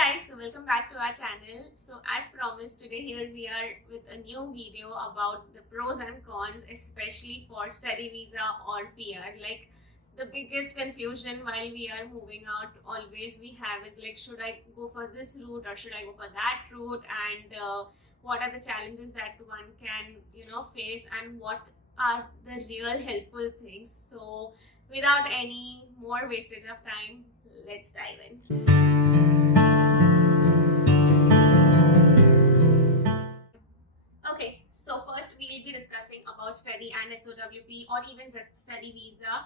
guys, so welcome back to our channel. So as promised, today here we are with a new video about the pros and cons, especially for study visa or PR. Like the biggest confusion while we are moving out always we have is like, should I go for this route or should I go for that route, and what are the challenges that one can face, and what are the real helpful things. So without any more wastage of time, let's dive in. Okay, so first we'll be discussing about study and SOWP, or even just study visa,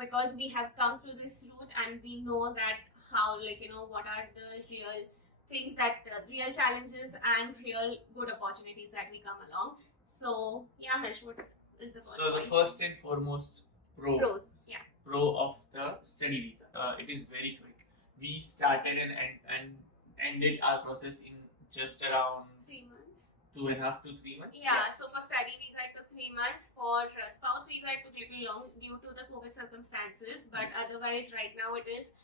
because we have come through this route and we know that how, what are the real things that real challenges and real good opportunities that we come along. So yeah, Harsh, what is the first So point? the first and foremost Pros, yeah. pro of the study visa. It is very quick. We started and ended our process in just around 3 months. 2.5 to 3 months. Yeah, so for study visa it took 3 months. For spouse visa it took little long due to the COVID circumstances, but Yes. otherwise right now it is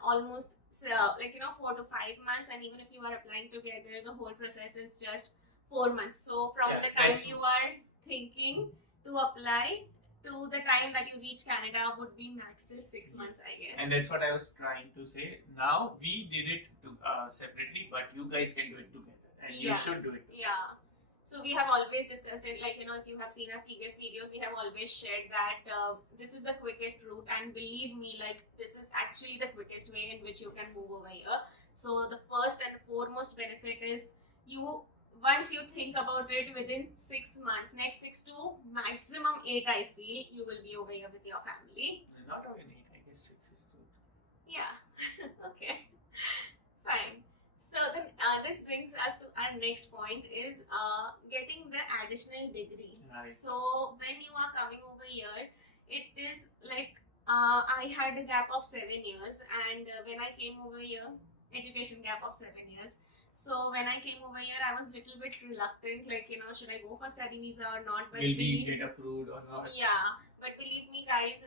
almost 4 to 5 months, and even if you are applying together, the whole process is just 4 months. So from Yeah, the time that's- you are thinking to apply to the time that you reach Canada would be max till 6 months, I guess. And that's what I was trying to say. Now we did it separately, but you guys can do it together, and you Yeah. should do it. Yeah. So we have always discussed it, if you have seen our previous videos, we have always shared that this is the quickest route, and believe me, this is actually the quickest way in which you can move over here. So the first and foremost benefit is once you think about it, within 6 months, next 6 to maximum 8, I feel, you will be over here with your family. Not even 8, I guess 6 is good. Yeah. Okay. Fine. So then this brings us to our next point, is getting the additional degree. Right. So when you are coming over here, it is like I had a gap of 7 years, and when I came over here, education gap of 7 years. So when I came over here, I was little bit reluctant, should I go for study visa or not? But Will we get approved or not? yeah, but believe me guys,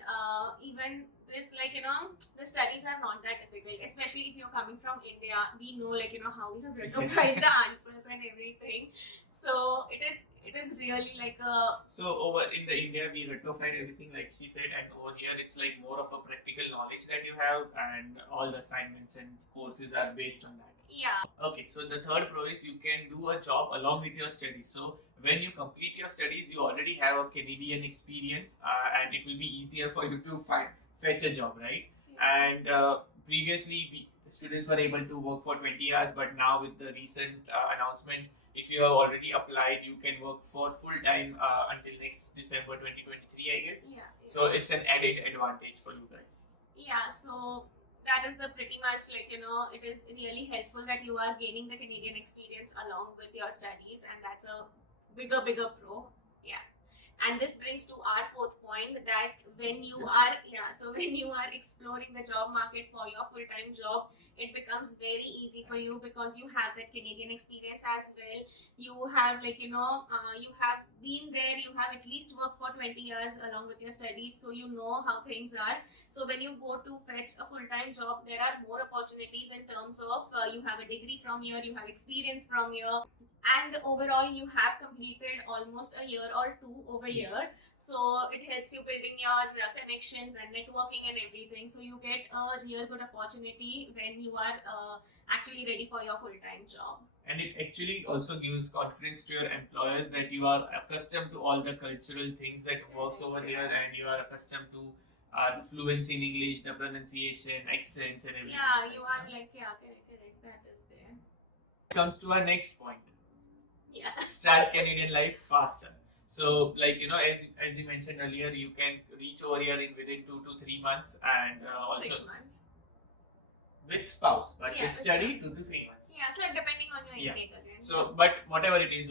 even this, the studies are not that difficult, especially if you're coming from India. We know, how we have rectified the answers and everything. So it is really like a... So over in the India, we rectified everything like she said, and over here it's like more of a practical knowledge that you have, and all the assignments and courses are based on that. Yeah. Okay, so the third pro is you can do a job along with your studies. So when you complete your studies, you already have a Canadian experience, and it will be easier for you to fetch a job, right? And previously, students were able to work for 20 hours, but now with the recent announcement, if you have already applied, you can work for full time until next December 2023, I guess. Yeah. So it's an added advantage for you guys. Yeah, so that is the pretty much it is really helpful that you are gaining the Canadian experience along with your studies, and that's a bigger pro. Yeah. And this brings to our fourth point, that when you are exploring the job market for your full-time job, it becomes very easy for you because you have that Canadian experience as well. You have you have been there, you have at least worked for 20 years along with your studies, so you know how things are. So when you go to fetch a full-time job, there are more opportunities in terms of you have a degree from here, you have experience from here, and overall you have completed almost a year or 2 over here. So it helps you building your connections and networking and everything, so you get a real good opportunity when you are actually ready for your full-time job. And it actually also gives confidence to your employers that you are accustomed to all the cultural things that works over here, and you are accustomed to the fluency in English, the pronunciation, accents, and everything. Yeah, you are correct, that is there. Comes to our next point. Yeah. Start Canadian life faster. So, as you mentioned earlier, you can reach over here within 2 to 3 months, and also 6 months. with spouse, but Yeah, with with study spouse. 2 to 3 months. Yeah, so depending on your Yeah. intake again. So, but whatever it is,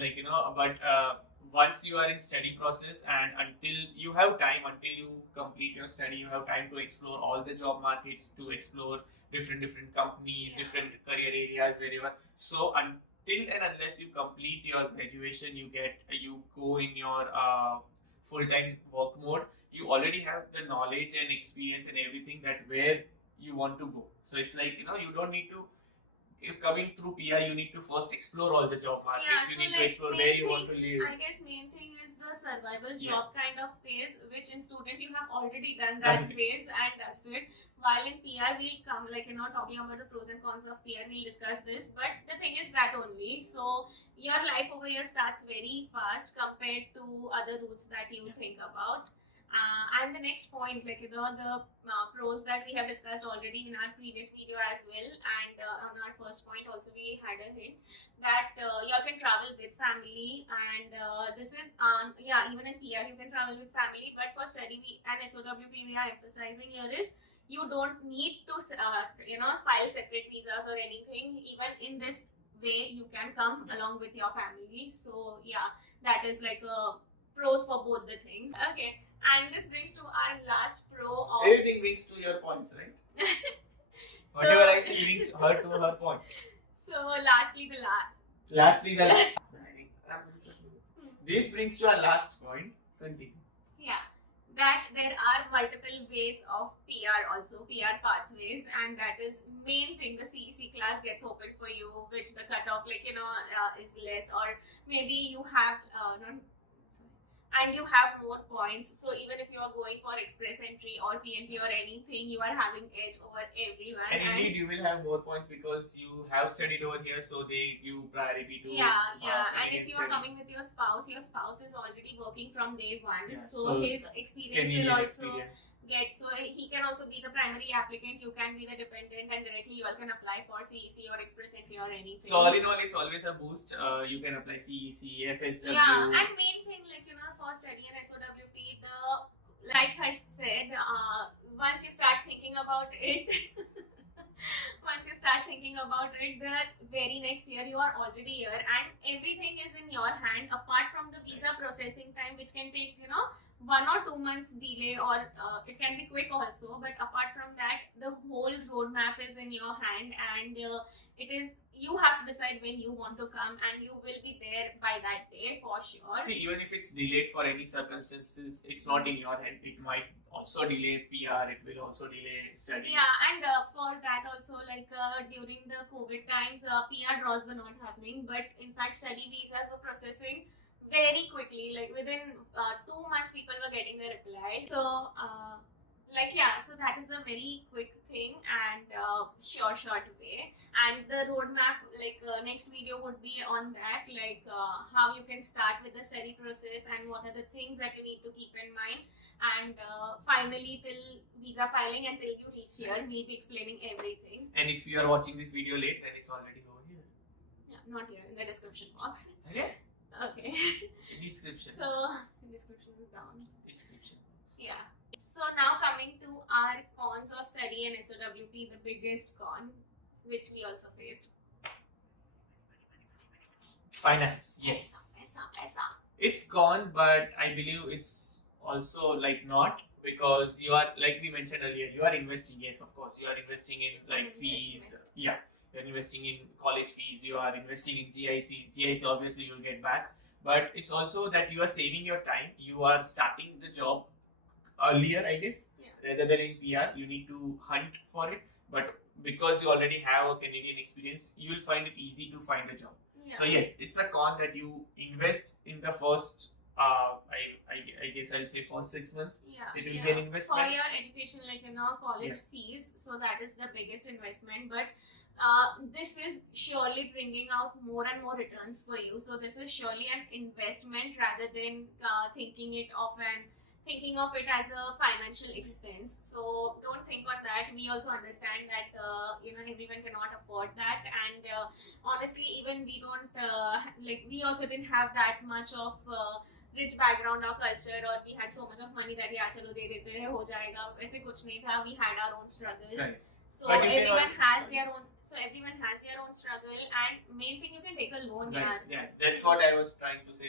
once you are in study process, and until you have time, until you complete your study, you have time to explore all the job markets, to explore different companies, Yeah. different career areas, wherever. So until and unless you complete your graduation, you go in your full-time work mode, you already have the knowledge and experience and everything that where you want to go. So it's like, you don't need to coming through PR, you need to first explore all the job markets. Yeah, you so need to like explore main where you thing, want to live. I guess main thing is the survival Yeah. job kind of phase, which in student you have already done that Right. phase and dusted it. While in PR we'll come, like you're not talking about the pros and cons of PR, we'll discuss this. But the thing is that only. So your life over here starts very fast compared to other routes that you think about. And the next point, like the pros that we have discussed already in our previous video as well, and on our first point also we had a hint that you can travel with family, and this is even in PR you can travel with family, but for study and SOWP we are emphasizing here is you don't need to file separate visas or anything. Even in this way you can come along with your family. So yeah, that is like a pros for both the things. Okay, and this brings to our last pro of Everything brings to your points, right? so, Whatever I say brings her to her point. so lastly the Lastly, the this brings to our last point. Continue. yeah, that there are multiple ways of PR also, PR pathways, and that is main thing. The CEC class gets open for you, which the cutoff is less, or maybe you have and you have more points. So even if you are going for express entry or PNP or anything, you are having edge over everyone. And indeed, you will have more points because you have studied over here, so they give priority to. And if you are coming with your spouse is already working from day one, Yeah, so his experience Canadian will also experience. so he can also be the primary applicant, you can be the dependent, and directly you all can apply for CEC or express entry or anything. So all in all, it's always a boost. You can apply CEC, FSW. Yeah, and main thing for study and SOWP, like Harsh said, once you start thinking about it, the very next year you are already here, and everything is in your hand apart from the visa processing time, which can take 1 or 2 months delay, or it can be quick also. But apart from that, the whole roadmap is in your hand, and it is you have to decide when you want to come, and you will be there by that day for sure. See, even if it's delayed for any circumstances, it's not in your hand. It might also delay PR. It will also delay study. Yeah, and for that also, during the COVID times, PR draws were not happening, but in fact study visas were processing very quickly. Like within 2 months people were getting their reply. So so that is the very quick thing and short way. And the roadmap, next video would be on that, how you can start with the study process and what are the things that you need to keep in mind. And finally, till visa filing until you reach here, we'll be explaining everything. And if you are watching this video late, then it's already over here. Yeah, not here, in the description box. Okay. Okay. Description. So, the description is down. Description. Yeah. So now coming to our cons of study and SOWP, the biggest con, which we also faced. Finance. Yes. Paisa. It's gone, but I believe it's also not, because you are, like we mentioned earlier, you are investing. Yes, of course, you are investing in fees. Investment. Yeah, you are investing in college fees. You are investing in GIC. GIC obviously you will get back, but it's also that you are saving your time. You are starting the job earlier, I guess, rather than in PR. You need to hunt for it, but because you already have a Canadian experience, you will find it easy to find a job. Yeah. So yes, it's a con that you invest in the first, I guess I'll say first 6 months. Yeah. It will be an investment. For your education, college fees. So that is the biggest investment. But this is surely bringing out more and more returns for you. So this is surely an investment rather than thinking of it as a financial expense. So don't think on that. We also understand that everyone cannot afford that, and honestly, even we don't we also didn't have that much of rich background or culture, or we had so much of money that chalo de dete hai, ho jayega. Aise kuch nahi tha. We had our own struggles. Right. So But you everyone can has their own. So everyone has their own struggle, and main thing, you can take a loan. Right. Yeah, that's what I was trying to say.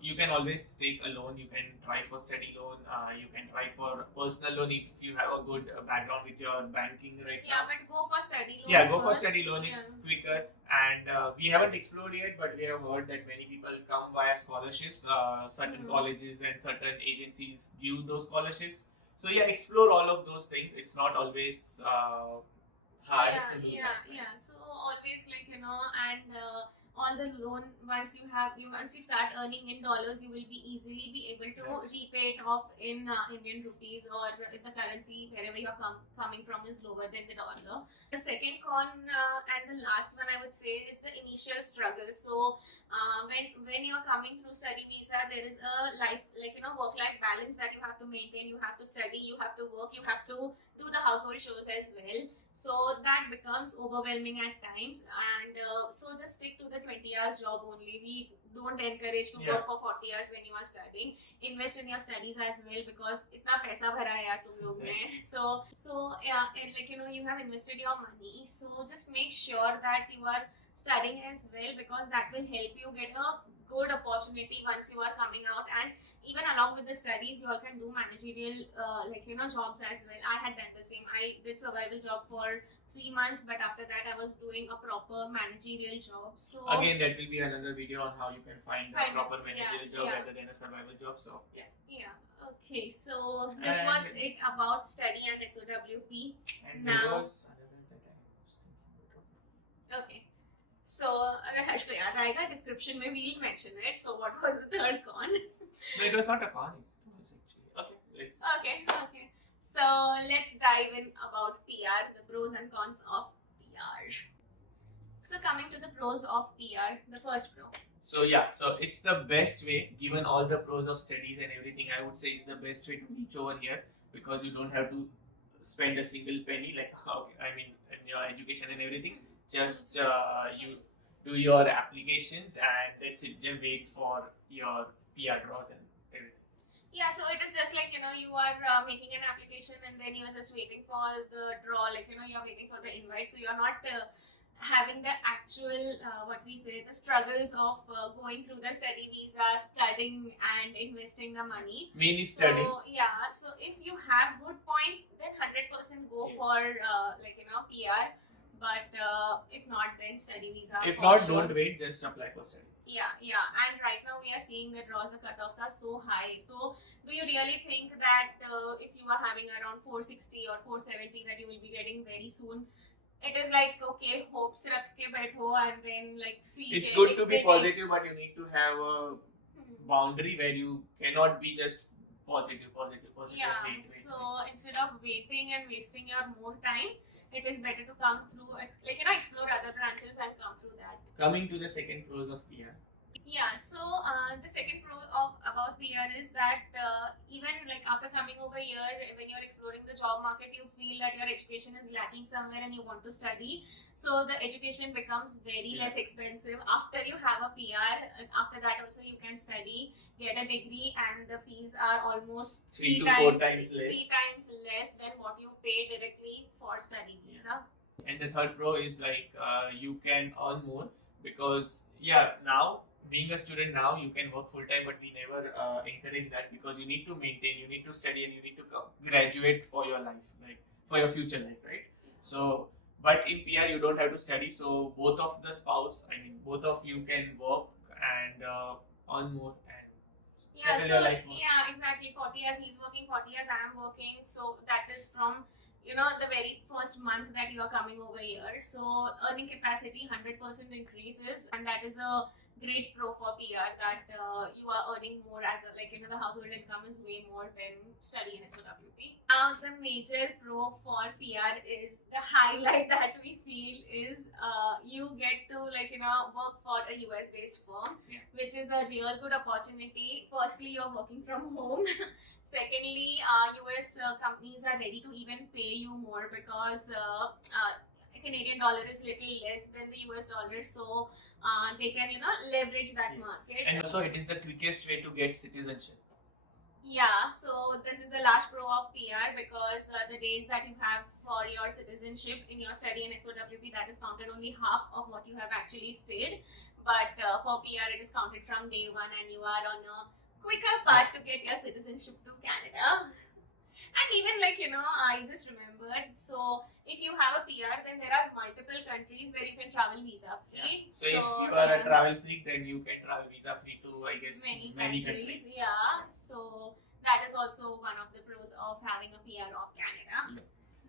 You can always take a loan. You can try for study loan. You can try for personal loan if you have a good background with your banking right now. But go for study loan. Yeah, go for study loan. It's quicker, and we haven't explored yet, but we have heard that many people come via scholarships. Certain colleges and certain agencies give those scholarships. So yeah, explore all of those things. It's not always hard Yeah, to do yeah, that. yeah. So always like and all the loan once you start earning in dollars, you will be easily be able to Right. repay it off in Indian rupees, or if the currency wherever you're coming from is lower than the dollar. The second con and the last one I would say is the initial struggle. So when you're coming through study visa, there is a life work life balance that you have to maintain. You have to study, you have to work, you have to do the household chores as well, so that becomes overwhelming at times. And so just stick to the 20 hours job only. We don't encourage to Yeah. work for 40 hours when you are studying. Invest in your studies as well, because itna paisa bhara hai yaar tum log ne. So yeah, and you have invested your money, so just make sure that you are studying as well, because that will help you get a good opportunity once you are coming out. And even along with the studies, you all can do managerial jobs as well. I had done the same. I did survival job for 3 months, but after that I was doing a proper managerial job. So Again, that will be another video on how you can find a Find proper it, managerial yeah, job yeah. rather than a survival job. So yeah. okay, so this was And- it about study and SOWP. And Now- there was another that I was thinking about. Okay, so अगर हर्ष को याद आएगा description में we'll mention it. So what was the third con? No, it was not a con. It was actually okay. Let's. Okay. So let's dive in about PR, the pros and cons of PR. So coming to the pros of PR, the first pro. So yeah, so it's the best way, given all the pros of studies and everything, I would say is the best way to reach over here, because you don't have to spend a single penny, like in your education and everything. Just you do your applications and that's it. Just wait for your PR draws and everything. Yeah, so it is just like you are making an application and then you are just waiting for the draw, you're waiting for the invite. So you're not having the actual the struggles of going through the study visa, studying and investing the money. Mainly studying. So yeah, so if you have good points, then 100% go Yes. for PR. But if not, then study visa. If for not, sure. don't wait. Just apply for study. Yeah. And right now we are seeing the draws, the cutoffs are so high. So do you really think that if you are having around 460 or 470 that you will be getting very soon? It is like, okay, hopes rakh ke baitho and then see. It's ke good to be waiting. positive, but you need to have a boundary where you cannot be just positive. Yeah, wait. so instead of waiting and wasting your more time, it is better to come through, explore other branches and come through that. Coming to the second pros of PR. Yeah, so the second pro about PR is that even after coming over here, when you're exploring the job market, you feel that your education is lacking somewhere and you want to study. So the education becomes very less expensive after you have a PR. After that also you can study, get a degree, and the fees are almost 3 to 4 times less. 3 times less than what you pay directly for study visa. And the third pro is you can earn more, because now being a student now you can work full time, but we never encourage that, because you need to maintain, you need to study, and you need to graduate for your life, for your future life, right? So but in PR you don't have to study, so both of both of you can work and earn more and settle your life more. Yeah, exactly. 40 hours he's working, 40 hours I am working. So that is from the very first month that you are coming over here. So earning capacity 100% increases, and that is a great pro for PR, that you are earning more as the household income is way more than study in SOWP. Now the major pro for PR is the highlight that we feel is you get to work for a US based firm, which is a real good opportunity. Firstly, you're working from home. Secondly, US companies are ready to even pay you more, because Canadian dollar is little less than the US dollar, so they can leverage that market. And also it is the quickest way to get citizenship. Yeah, so this is the last pro of PR, because the days that you have for your citizenship in your study in SOWP, that is counted only half of what you have actually stayed. But for PR, it is counted from day one, and you are on a quicker path to get your citizenship to Canada. And even I just remembered, so if you have a PR, then there are multiple countries where you can travel visa free. So if you are a travel freak, then you can travel visa free to, I guess, many countries. Yeah, so that is also one of the pros of having a PR of Canada.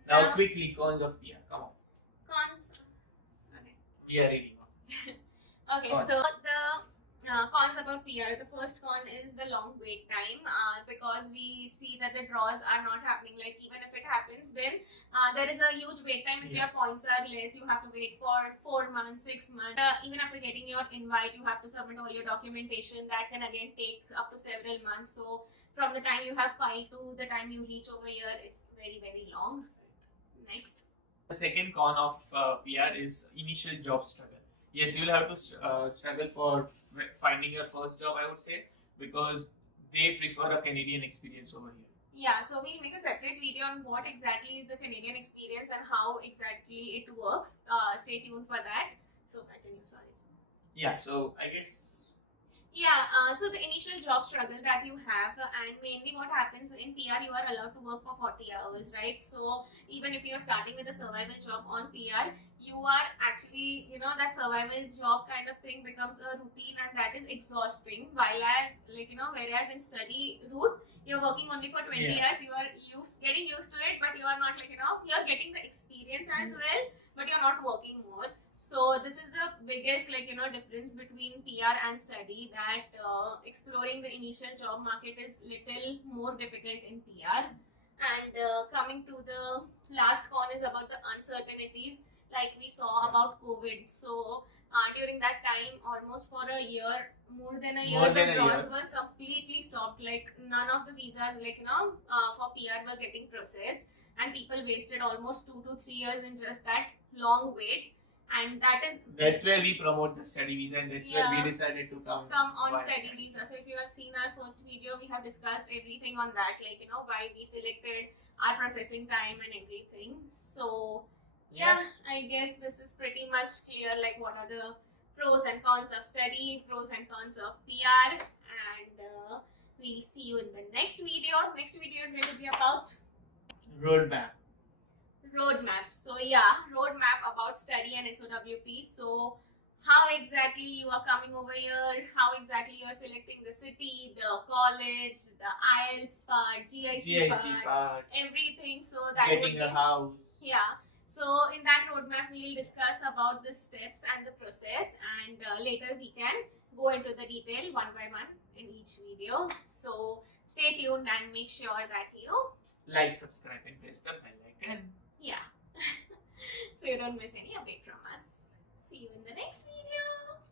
Now quickly, cons of PR. Come on. Cons. Okay. We are reading. Okay, Cons. so the cons about PR. The first con is the long wait time because we see that the draws are not happening. Like even if it happens, then there is a huge wait time. If Yeah. your points are less, you have to wait for 4 months, 6 months. Even after getting your invite, you have to submit all your documentation. That can again take up to several months. So from the time you have filed to the time you reach over here, it's very, very long. Next. The second con of PR is initial job struggle. Yes, you'll have to struggle for finding your first job, I would say, because they prefer a Canadian experience over here. Yeah, so we'll make a separate video on what exactly is the Canadian experience and how exactly it works. Stay tuned for that. So continue, sorry. Yeah, so I guess. Yeah, so the initial job struggle that you have, and mainly what happens in PR, you are allowed to work for 40 hours, right? So even if you're starting with a survival job on PR, you are actually, that survival job kind of thing becomes a routine and that is exhausting. While as, whereas in study route, you're working only for 20 Yeah. years, you are getting used to it, but you are not you're getting the experience as well, but you're not working more. So this is the biggest difference between PR and study, that exploring the initial job market is little more difficult in PR. And coming to the last con is about the uncertainties, like we saw about COVID. So during that time, almost for a year, more than a year, the draws were completely stopped. Like none of the visas for PR were getting processed, and people wasted almost 2 to 3 years in just that long wait. And that's where we promote the study visa, and that's where we decided to come on study visa. So if you have seen our first video, we have discussed everything on that, why we selected our processing time and everything. So yeah, I guess this is pretty much clear, like what are the pros and cons of study, pros and cons of PR, and we'll see you in the next video. Next video is going to be about roadmap. So yeah, roadmap about study and SOWP. So how exactly you are coming over here, how exactly you are selecting the city, the college, the IELTS part, GIC part, everything. So that getting a house. Yeah. So in that roadmap, we'll discuss about the steps and the process, and later we can go into the detail one by one in each video. So stay tuned and make sure that you like, subscribe, and press the bell icon. Yeah. So you don't miss any update from us. See you in the next video.